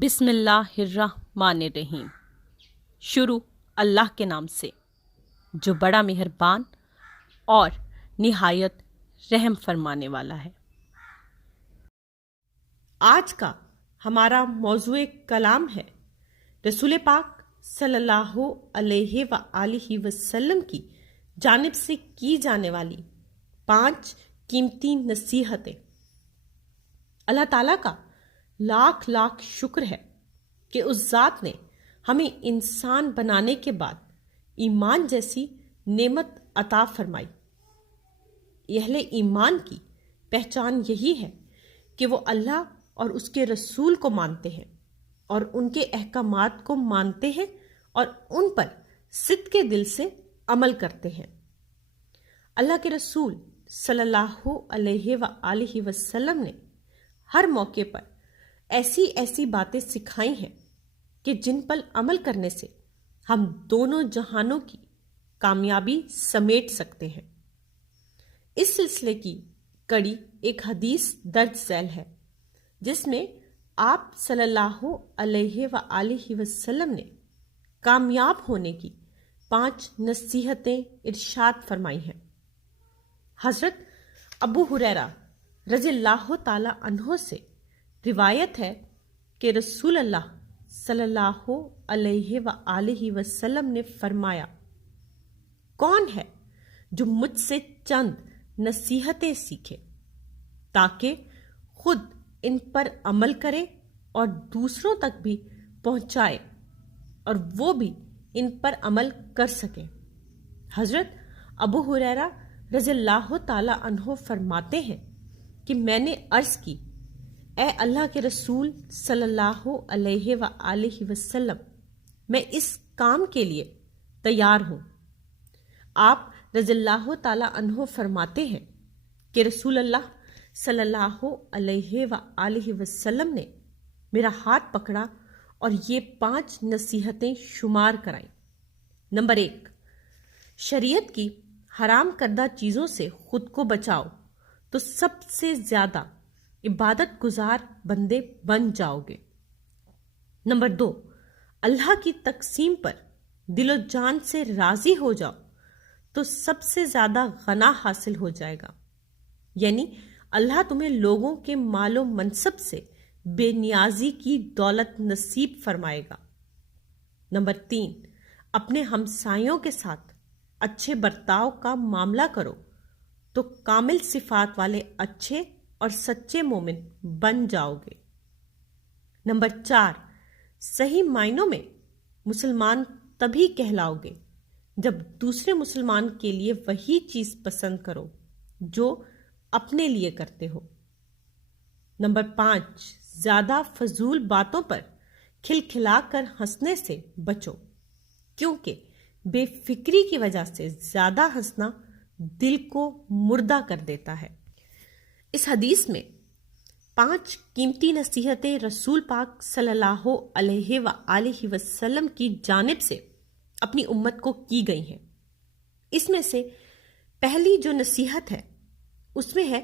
بسم اللہ الرحمن الرحیم۔ شروع اللہ کے نام سے جو بڑا مہربان اور نہایت رحم فرمانے والا ہے۔ آج کا ہمارا موضوع کلام ہے رسول پاک صلی اللہ علیہ وآلہ وسلم کی جانب سے کی جانے والی 5 قیمتی نصیحتیں۔ اللہ تعالیٰ کا لاکھ لاکھ شکر ہے کہ اس ذات نے ہمیں انسان بنانے کے بعد ایمان جیسی نعمت عطا فرمائی۔ اہل ایمان کی پہچان یہی ہے کہ وہ اللہ اور اس کے رسول کو مانتے ہیں اور ان کے احکامات کو مانتے ہیں اور ان پر صدق کے دل سے عمل کرتے ہیں۔ اللہ کے رسول صلی اللہ علیہ وآلہ وسلم نے ہر موقع پر ایسی باتیں سکھائی ہیں کہ جن پر عمل کرنے سے ہم دونوں جہانوں کی کامیابی سمیٹ سکتے ہیں۔ اس سلسلے کی کڑی ایک حدیث درج ذیل ہے جس میں آپ صلی اللہ علیہ وآلہ وسلم نے کامیاب ہونے کی 5 نصیحتیں ارشاد فرمائی ہیں۔ حضرت ابو ہریرہ رضی اللہ تعالی عنہ سے روایت ہے کہ رسول اللہ صلی اللہ علیہ وآلہ وسلم نے فرمایا، کون ہے جو مجھ سے چند نصیحتیں سیکھے تاکہ خود ان پر عمل کرے اور دوسروں تک بھی پہنچائے اور وہ بھی ان پر عمل کر سکے۔ حضرت ابو ہریرہ رضی اللہ تعالی عنہ فرماتے ہیں کہ میں نے عرض کی، اے اللہ کے رسول صلی اللہ علیہ وآلہ وسلم، میں اس کام کے لیے تیار ہوں۔ آپ رضی اللہ تعالی عنہ فرماتے ہیں کہ رسول اللہ صلی اللہ علیہ وآلہ وسلم نے میرا ہاتھ پکڑا اور یہ 5 نصیحتیں شمار کرائیں۔ نمبر 1، شریعت کی حرام کردہ چیزوں سے خود کو بچاؤ تو سب سے زیادہ عبادت گزار بندے بن جاؤ گے۔ نمبر 2، اللہ کی تقسیم پر دل و جان سے راضی ہو جاؤ تو سب سے زیادہ غنا حاصل ہو جائے گا، یعنی اللہ تمہیں لوگوں کے مال و منصب سے بے نیازی کی دولت نصیب فرمائے گا۔ نمبر 3، اپنے ہمسایوں کے ساتھ اچھے برتاؤ کا معاملہ کرو تو کامل صفات والے اچھے اور سچے مومن بن جاؤ گے۔ نمبر 4، صحیح معنوں میں مسلمان تبھی کہلاؤ گے جب دوسرے مسلمان کے لیے وہی چیز پسند کرو جو اپنے لیے کرتے ہو۔ نمبر 5، زیادہ فضول باتوں پر کھلکھلا کر ہنسنے سے بچو، کیونکہ بے فکری کی وجہ سے زیادہ ہنسنا دل کو مردہ کر دیتا ہے۔ اس حدیث میں 5 قیمتی نصیحتیں رسول پاک صلی اللہ علیہ وآلہ وسلم کی جانب سے اپنی امت کو کی گئی ہیں۔ اس میں سے پہلی جو نصیحت ہے اس میں ہے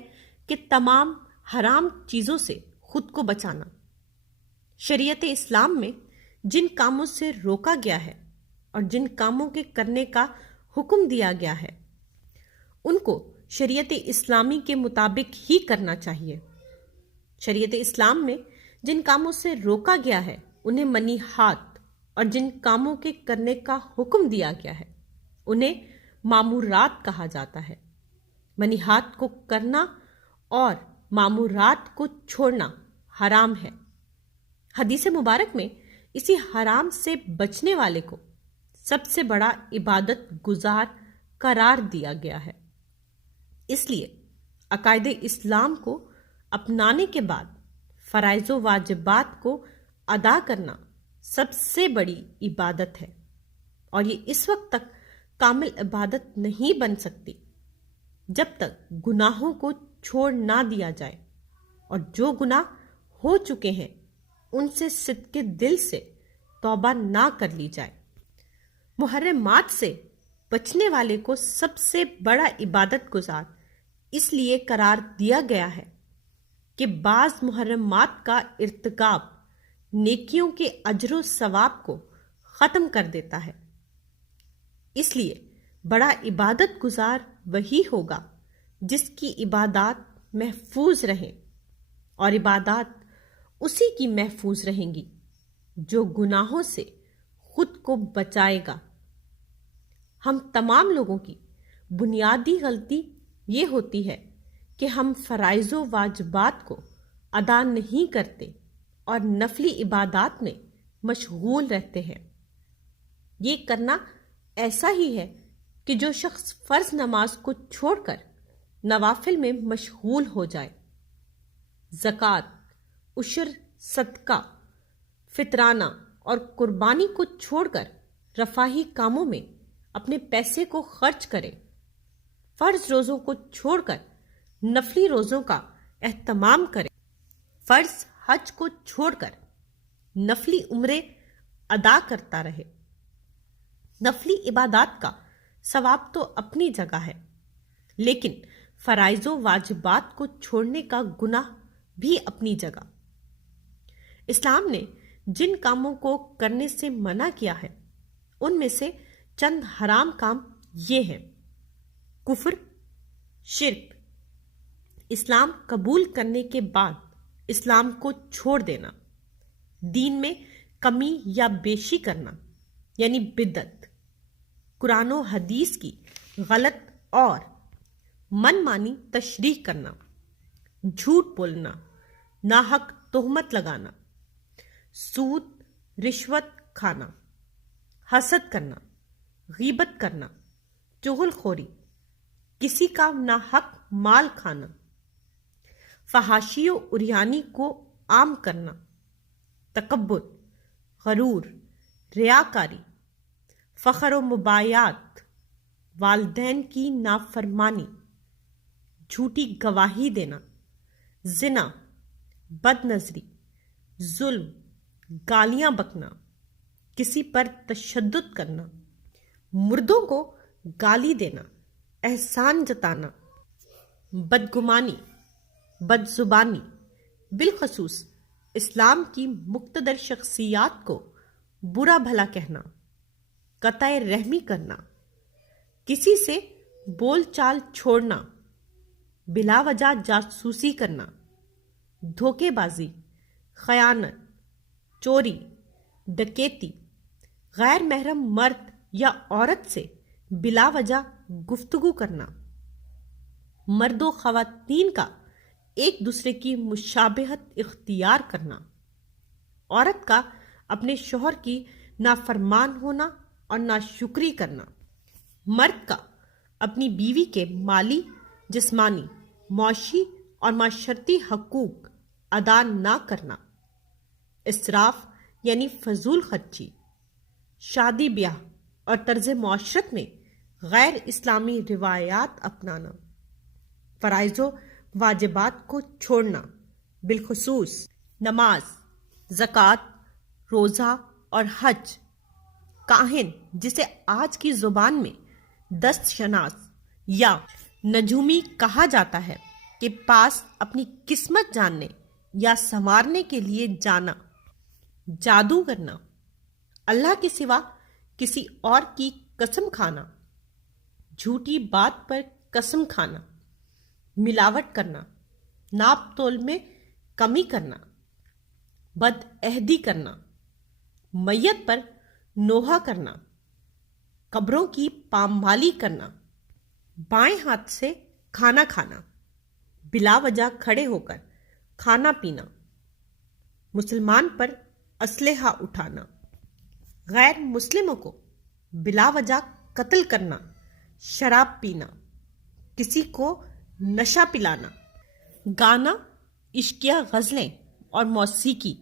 کہ تمام حرام چیزوں سے خود کو بچانا۔ شریعت اسلام میں جن کاموں سے روکا گیا ہے اور جن کاموں کے کرنے کا حکم دیا گیا ہے ان کو شریعت اسلامی کے مطابق ہی کرنا چاہیے۔ شریعت اسلام میں جن کاموں سے روکا گیا ہے انہیں منہیات اور جن کاموں کے کرنے کا حکم دیا گیا ہے انہیں مامورات کہا جاتا ہے۔ منہیات کو کرنا اور مامورات کو چھوڑنا حرام ہے۔ حدیث مبارک میں اسی حرام سے بچنے والے کو سب سے بڑا عبادت گزار قرار دیا گیا ہے۔ اس لیے عقائد اسلام کو اپنانے کے بعد فرائض و واجبات کو ادا کرنا سب سے بڑی عبادت ہے، اور یہ اس وقت تک کامل عبادت نہیں بن سکتی جب تک گناہوں کو چھوڑ نہ دیا جائے اور جو گناہ ہو چکے ہیں ان سے صدق دل سے توبہ نہ کر لی جائے۔ محرمات سے بچنے والے کو سب سے بڑا عبادت گزار اس لیے قرار دیا گیا ہے کہ بعض محرمات کا ارتکاب نیکیوں کے اجر و ثواب کو ختم کر دیتا ہے۔ اس لیے بڑا عبادت گزار وہی ہوگا جس کی عبادات محفوظ رہیں، اور عبادات اسی کی محفوظ رہیں گی جو گناہوں سے خود کو بچائے گا۔ ہم تمام لوگوں کی بنیادی غلطی یہ ہوتی ہے کہ ہم فرائض و واجبات کو ادا نہیں کرتے اور نفلی عبادات میں مشغول رہتے ہیں۔ یہ کرنا ایسا ہی ہے کہ جو شخص فرض نماز کو چھوڑ کر نوافل میں مشغول ہو جائے، زکوٰۃ، عشر، صدقہ، فطرانہ اور قربانی کو چھوڑ کر رفاہی کاموں میں اپنے پیسے کو خرچ کرے، فرض روزوں کو چھوڑ کر نفلی روزوں کا اہتمام کرے، فرض حج کو چھوڑ کر نفلی عمرے ادا کرتا رہے۔ نفلی عبادات کا ثواب تو اپنی جگہ ہے، لیکن فرائض و واجبات کو چھوڑنے کا گناہ بھی اپنی جگہ۔ اسلام نے جن کاموں کو کرنے سے منع کیا ہے ان میں سے چند حرام کام یہ ہیں: کفر، شرک، اسلام قبول کرنے کے بعد اسلام کو چھوڑ دینا، دین میں کمی یا بیشی کرنا یعنی بدعت، قرآن و حدیث کی غلط اور من مانی تشریح کرنا، جھوٹ بولنا، ناحق تہمت لگانا، سود، رشوت کھانا، حسد کرنا، غیبت کرنا، چغل خوری، کسی کا ناحق مال کھانا، فحاشی و عریانی کو عام کرنا، تکبر، غرور، ریاکاری، فخر و مباحثات، والدین کی نافرمانی، جھوٹی گواہی دینا، زنا، بد نظری، ظلم، گالیاں بکنا، کسی پر تشدد کرنا، مردوں کو گالی دینا، احسان جتانا، بدگمانی، بد زبانی، بالخصوص اسلام کی مقتدر شخصیات کو برا بھلا کہنا، قطع رحمی کرنا، کسی سے بول چال چھوڑنا، بلا وجہ جاسوسی کرنا، دھوکے بازی، خیانت، چوری، ڈکیتی، غیر محرم مرد یا عورت سے بلا وجہ گفتگو کرنا، مرد و خواتین کا ایک دوسرے کی مشابہت اختیار کرنا، عورت کا اپنے شوہر کی نافرمان ہونا اور ناشکری کرنا، مرد کا اپنی بیوی کے مالی، جسمانی، معاشی اور معاشرتی حقوق ادا نہ کرنا، اسراف یعنی فضول خرچی، شادی بیاہ اور طرز معاشرت میں غیر اسلامی روایات اپنانا، فرائض و واجبات کو چھوڑنا، بالخصوص نماز، زکوٰۃ، روزہ اور حج، کاہن جسے آج کی زبان میں دست شناس یا نجومی کہا جاتا ہے کے پاس اپنی قسمت جاننے یا سنوارنے کے لیے جانا، جادو کرنا، اللہ کے سوا کسی اور کی قسم کھانا، جھوٹی بات پر قسم کھانا، ملاوٹ کرنا، ناپ تول میں کمی کرنا، بد عہدی کرنا، میت پر نوحہ کرنا، قبروں کی پامالی کرنا، بائیں ہاتھ سے کھانا کھانا، بلا وجہ کھڑے ہو کر کھانا پینا، مسلمان پر اسلحہ اٹھانا، غیر مسلموں کو بلا وجہ قتل کرنا، شراب پینا، کسی کو نشہ پلانا، گانا، عشقیہ غزلیں اور موسیقی،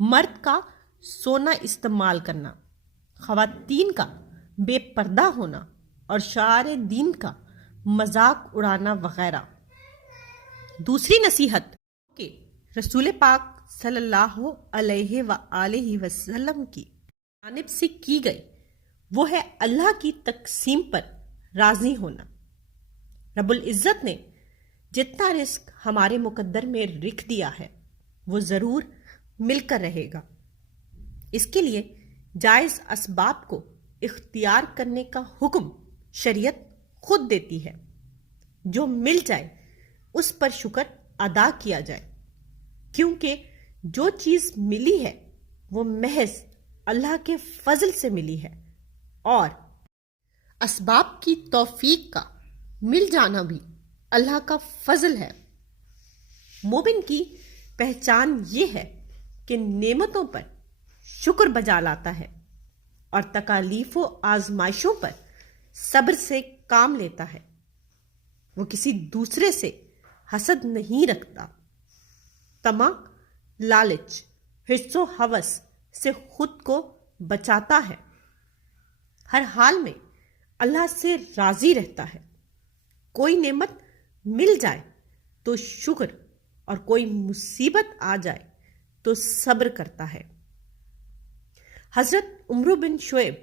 مرد کا سونا استعمال کرنا، خواتین کا بے پردہ ہونا اور شعائر دین کا مذاق اڑانا وغیرہ۔ دوسری نصیحت کہ رسول پاک صلی اللہ علیہ وآلہ وسلم کی جانب سے کی گئی وہ ہے اللہ کی تقسیم پر راضی ہونا۔ رب العزت نے جتنا رزق ہمارے مقدر میں لکھ دیا ہے وہ ضرور مل کر رہے گا۔ اس کے لیے جائز اسباب کو اختیار کرنے کا حکم شریعت خود دیتی ہے۔ جو مل جائے اس پر شکر ادا کیا جائے، کیونکہ جو چیز ملی ہے وہ محض اللہ کے فضل سے ملی ہے، اور اسباب کی توفیق کا مل جانا بھی اللہ کا فضل ہے۔ مومن کی پہچان یہ ہے کہ نعمتوں پر شکر بجا لاتا ہے اور تکالیف و آزمائشوں پر صبر سے کام لیتا ہے۔ وہ کسی دوسرے سے حسد نہیں رکھتا، طمع، لالچ، حرص و ہوس سے خود کو بچاتا ہے، ہر حال میں اللہ سے راضی رہتا ہے۔ کوئی نعمت مل جائے تو شکر، اور کوئی مصیبت آ جائے تو صبر کرتا ہے۔ حضرت عمرو بن شعیب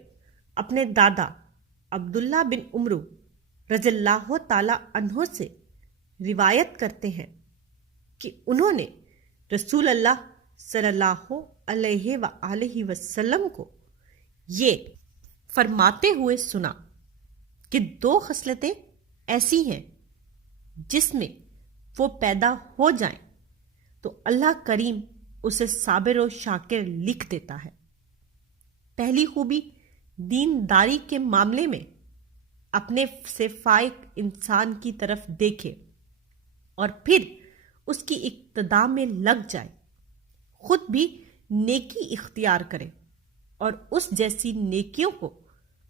اپنے دادا عبداللہ بن عمرو رضی اللہ تعالی عنہ سے روایت کرتے ہیں کہ انہوں نے رسول اللہ صلی اللہ علیہ وآلہ وسلم کو یہ فرماتے ہوئے سنا کہ 2 خصلتیں ایسی ہیں جس میں وہ پیدا ہو جائیں تو اللہ کریم اسے صابر و شاکر لکھ دیتا ہے۔ پہلی خوبی دینداری کے معاملے میں اپنے سے فائق انسان کی طرف دیکھے اور پھر اس کی اقتداء میں لگ جائے، خود بھی نیکی اختیار کرے اور اس جیسی نیکیوں کو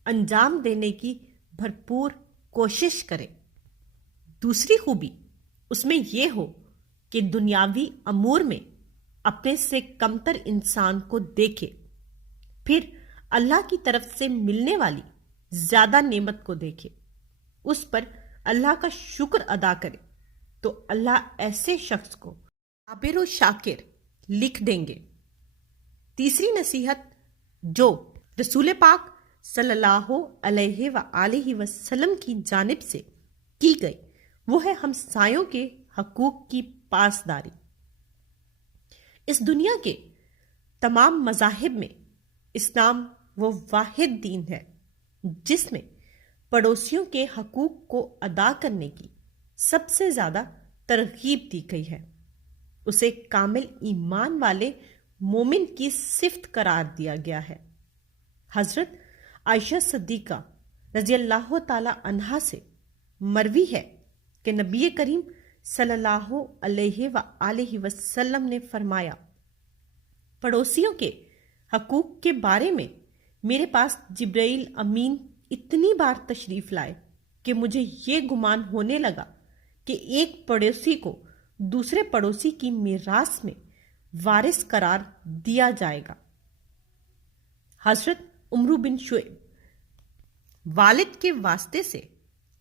انجام دینے کی بھرپور کوشش کرے۔ دوسری خوبی اس میں یہ ہو کہ دنیاوی امور میں اپنے سے کمتر انسان کو دیکھے، پھر اللہ کی طرف سے ملنے والی زیادہ نعمت کو دیکھے، اس پر اللہ کا شکر ادا کرے تو اللہ ایسے شخص کو صابر و شاکر لکھ دیں گے۔ تیسری نصیحت جو رسول پاک صلی اللہ علیہ وآلہ وسلم کی جانب سے کی گئی وہ ہے ہمسایوں کے حقوق کی پاسداری۔ اس دنیا کے تمام مذاہب میں اسلام وہ واحد دین ہے جس میں پڑوسیوں کے حقوق کو ادا کرنے کی سب سے زیادہ ترغیب دی گئی ہے۔ اسے کامل ایمان والے مومن کی صفت قرار دیا گیا ہے۔ حضرت عائشہ صدیقہ رضی اللہ تعالی عنہا سے مروی ہے کہ نبی کریم صلی اللہ علیہ وآلہ وسلم نے فرمایا، پڑوسیوں کے حقوق کے بارے میں میرے پاس جبرائیل امین اتنی بار تشریف لائے کہ مجھے یہ گمان ہونے لگا کہ ایک پڑوسی کو دوسرے پڑوسی کی میراث میں وارث قرار دیا جائے گا۔ حضرت عمرو بن شعیب والد کے واسطے سے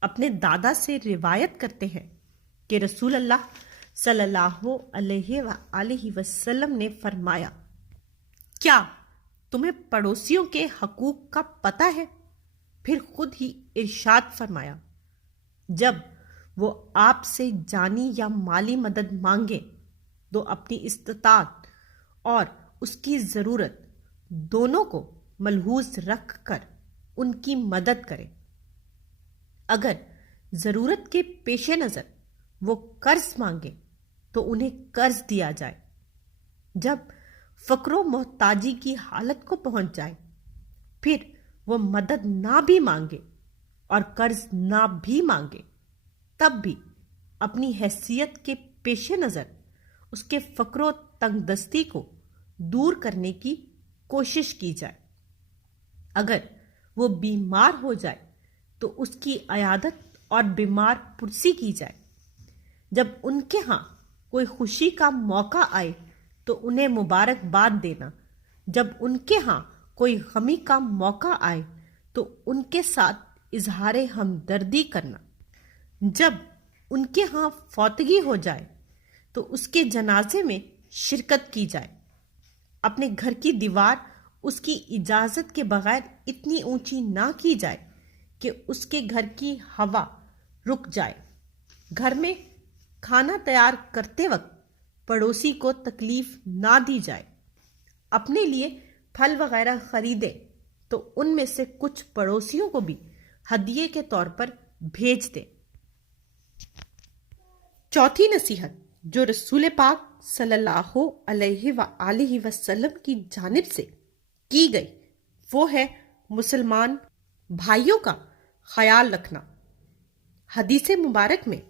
اپنے دادا سے روایت کرتے ہیں کہ رسول اللہ صلی اللہ علیہ وآلہ وسلم نے فرمایا، کیا تمہیں پڑوسیوں کے حقوق کا پتہ ہے؟ پھر خود ہی ارشاد فرمایا، جب وہ آپ سے جانی یا مالی مدد مانگے تو اپنی استطاعت اور اس کی ضرورت دونوں کو ملحوظ رکھ کر ان کی مدد کرے۔ اگر ضرورت کے پیش نظر وہ قرض مانگے تو انہیں قرض دیا جائے۔ جب فقر و محتاجی کی حالت کو پہنچ جائے پھر وہ مدد نہ بھی مانگے اور قرض نہ بھی مانگے، تب بھی اپنی حیثیت کے پیش نظر اس کے فقر و تنگ دستی کو دور کرنے کی کوشش کی جائے۔ اگر وہ بیمار ہو جائے تو اس کی عیادت اور بیمار پرسی کی جائے۔ جب ان کے ہاں کوئی خوشی کا موقع آئے تو انہیں مبارکباد دینا، جب ان کے ہاں کوئی غمی کا موقع آئے تو ان کے ساتھ اظہار ہمدردی کرنا، جب ان کے ہاں فوتگی ہو جائے تو اس کے جنازے میں شرکت کی جائے۔ اپنے گھر کی دیوار اس کی اجازت کے بغیر اتنی اونچی نہ کی جائے کہ اس کے گھر کی ہوا رک جائے۔ گھر میں کھانا تیار کرتے وقت پڑوسی کو تکلیف نہ دی جائے۔ اپنے لیے پھل وغیرہ خریدے تو ان میں سے کچھ پڑوسیوں کو بھی ہدیے کے طور پر بھیج دے۔ چوتھی نصیحت جو رسول پاک صلی اللہ علیہ وآلہ وسلم کی جانب سے کی گئی وہ ہے مسلمان بھائیوں کا خیال رکھنا۔ حدیث مبارک میں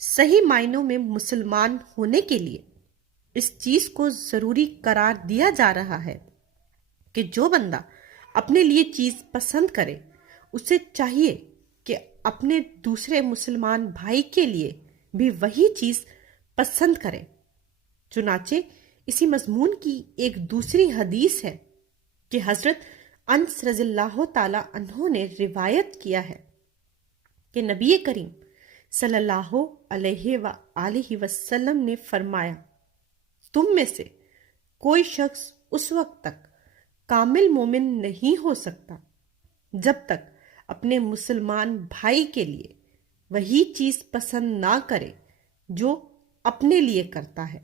صحیح معنوں میں مسلمان ہونے کے لیے اس چیز کو ضروری قرار دیا جا رہا ہے کہ جو بندہ اپنے لیے چیز پسند کرے اسے چاہیے کہ اپنے دوسرے مسلمان بھائی کے لیے بھی وہی چیز پسند کرے۔ چنانچہ اسی مضمون کی ایک دوسری حدیث ہے کہ حضرت انس رضی اللہ تعالی عنہ نے روایت کیا ہے کہ نبی کریم صلی اللہ علیہ وآلہ وسلم نے فرمایا، تم میں سے کوئی شخص اس وقت تک کامل مومن نہیں ہو سکتا جب تک اپنے مسلمان بھائی کے لیے وہی چیز پسند نہ کرے جو اپنے لیے کرتا ہے۔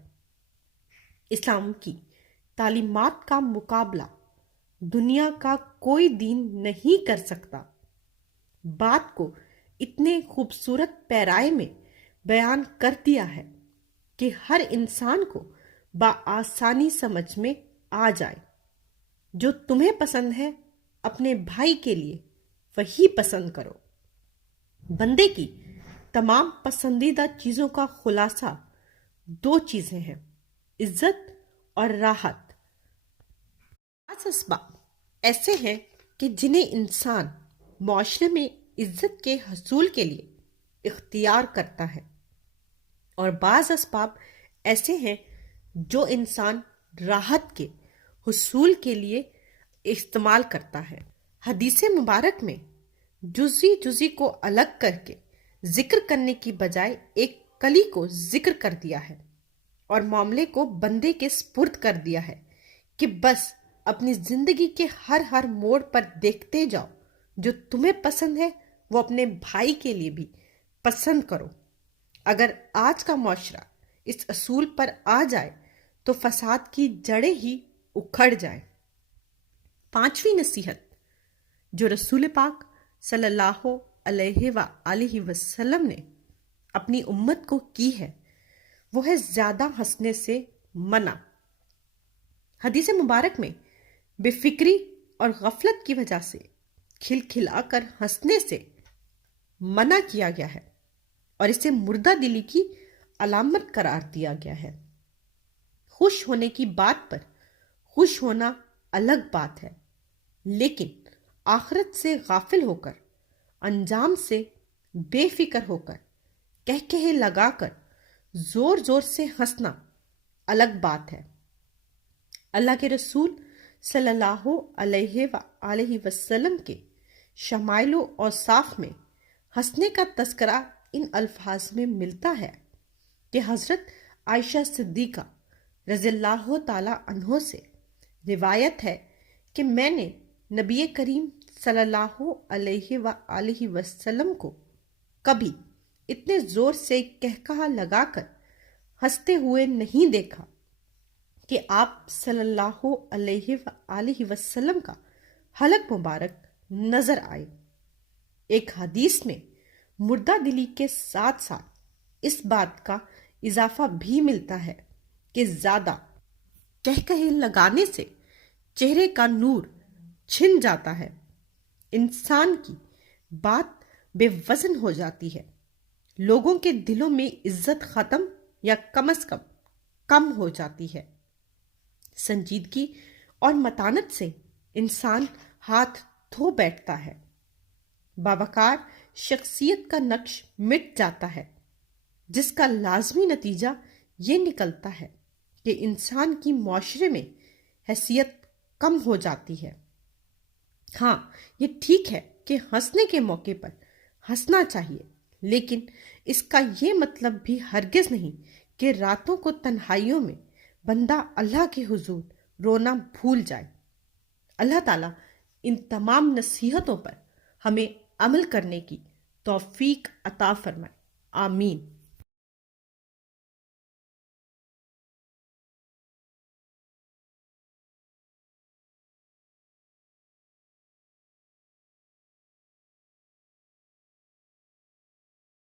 اسلام کی تعلیمات کا مقابلہ دنیا کا کوئی دین نہیں کر سکتا۔ بات کو اتنے خوبصورت پیرائے میں بیان کر دیا ہے کہ ہر انسان کو بآسانی سمجھ میں آ جائے۔ جو تمہیں پسند ہے اپنے بھائی کے لیے وہی پسند کرو۔ بندے کی تمام پسندیدہ چیزوں کا خلاصہ دو چیزیں ہیں، عزت اور راحت۔ بعض اسباب ایسے ہیں کہ جنہیں انسان معاشرے میں عزت کے حصول کے لیے اختیار کرتا ہے، اور بعض اسباب ایسے ہیں جو انسان راحت کے حصول کے لیے استعمال کرتا ہے۔ حدیث مبارک میں جزی کو الگ کر کے ذکر کرنے کی بجائے ایک کلی کو ذکر کر دیا ہے اور معاملے کو بندے کے سپرد کر دیا ہے کہ بس اپنی زندگی کے ہر موڑ پر دیکھتے جاؤ، جو تمہیں پسند ہے وہ اپنے بھائی کے لیے بھی پسند کرو۔ اگر آج کا معاشرہ اس اصول پر آ جائے تو فساد کی جڑیں ہی اکھڑ جائیں۔ پانچویں نصیحت جو رسول پاک صلی اللہ علیہ وآلہ وسلم نے اپنی امت کو کی ہے وہ ہے زیادہ ہنسنے سے منع۔ حدیث مبارک میں بے فکری اور غفلت کی وجہ سے کھلکھلا کر ہنسنے سے منع کیا گیا ہے اور اسے مردہ دلی کی علامت قرار دیا گیا ہے۔ خوش ہونے کی بات پر خوش ہونا الگ بات ہے، لیکن آخرت سے غافل ہو کر، انجام سے بے فکر ہو کر، کہکہے لگا کر زور زور سے ہنسنا الگ بات ہے۔ اللہ کے رسول صلی اللہ علیہ وآلہ وسلم کے شمائل و اوصاف میں ہنسنے کا تذکرہ ان الفاظ میں ملتا ہے کہ حضرت عائشہ صدیقہ رضی اللہ تعالی عنہ سے روایت ہے کہ میں نے نبی کریم صلی اللہ علیہ وآلہ وسلم کو کبھی اتنے زور سے کہکہا لگا کر ہنستے ہوئے نہیں دیکھا کہ آپ صلی اللہ علیہ وآلہ وسلم کا حلق مبارک نظر آئے۔ ایک حدیث میں مردہ دلی کے ساتھ ساتھ اس بات کا اضافہ بھی ملتا ہے کہ زیادہ کہکہے لگانے سے چہرے کا نور چھن جاتا ہے، انسان کی بات بے وزن ہو جاتی ہے، لوگوں کے دلوں میں عزت ختم یا کم از کم کم ہو جاتی ہے۔ سنجیدگی اور متانت سے انسان ہاتھ دھو بیٹھتا ہے، باوقار شخصیت کا نقش مٹ جاتا ہے، جس کا لازمی نتیجہ یہ نکلتا ہے کہ انسان کی معاشرے میں حیثیت کم ہو جاتی ہے۔ ہاں، یہ ٹھیک ہے کہ ہنسنے کے موقع پر ہنسنا چاہیے، لیکن اس کا یہ مطلب بھی ہرگز نہیں کہ راتوں کو تنہائیوں میں بندہ اللہ کے حضور رونا بھول جائے۔ اللہ تعالیٰ ان تمام نصیحتوں پر ہمیں عمل کرنے کی توفیق عطا فرمائے، آمین۔